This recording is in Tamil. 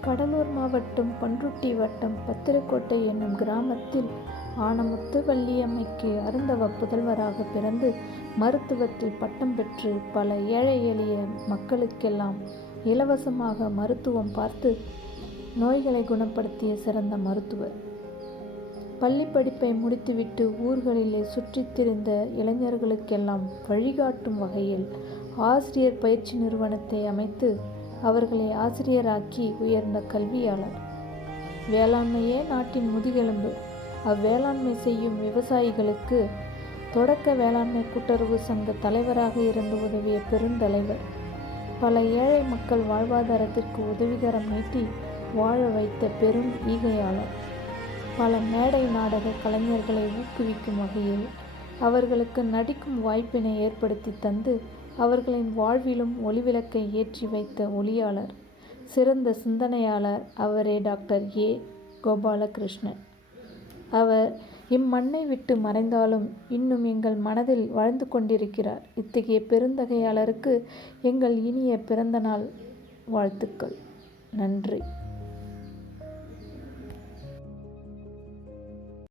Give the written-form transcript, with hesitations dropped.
கடலூர் மாவட்டம் பண்ருட்டி வட்டம் பத்திரக்கோட்டை என்னும் கிராமத்தில் ஆனமுத்து வள்ளியம்மைக்கு அருந்தவ புதல்வராக பிறந்து மருத்துவத்தில் பட்டம் பெற்று பல ஏழை எளிய மக்களுக்கெல்லாம் இலவசமாக மருத்துவம் பார்த்து நோய்களை குணப்படுத்திய சிறந்த மருத்துவர். பள்ளி படிப்பை முடித்துவிட்டு ஊர்களிலே சுற்றித் திரிந்த இளைஞர்களுக்கெல்லாம் வழிகாட்டும் வகையில் ஆசிரியர் பயிற்சி நிறுவனத்தை அமைத்து அவர்களை ஆசிரியராக்கி உயர்ந்த கல்வியாளர். வேளாண்மையே நாட்டின் முதுகெலும்பு. அவ்வேளாண்மை செய்யும் விவசாயிகளுக்கு தொடக்க வேளாண்மை கூட்டுறவு சங்க தலைவராக இருந்து உதவிய பெருந்தலைவர். பல ஏழை மக்கள் வாழ்வாதாரத்திற்கு உதவிகரம் நீட்டி வாழ வைத்த பெரும் ஈகையாளர். பல மேடை நாடக கலைஞர்களை ஊக்குவிக்கும் வகையில் அவர்களுக்கு நடிக்கும் வாய்ப்பினை ஏற்படுத்தி தந்து அவர்களின் வாழ்விலும் ஒளிவிளக்கை ஏற்றி வைத்த ஒளியாளர். சிறந்த சிந்தனையாளர் அவரே டாக்டர் ஏ. கோபாலகிருஷ்ணன். அவர் இம்மண்ணை விட்டு மறைந்தாலும் இன்னும் எங்கள் மனதில் வாழ்ந்து கொண்டிருக்கிறார். இத்தகைய பெருந்தகையாளருக்கு எங்கள் இனிய பிறந்தநாள் வாழ்த்துக்கள். நன்றி.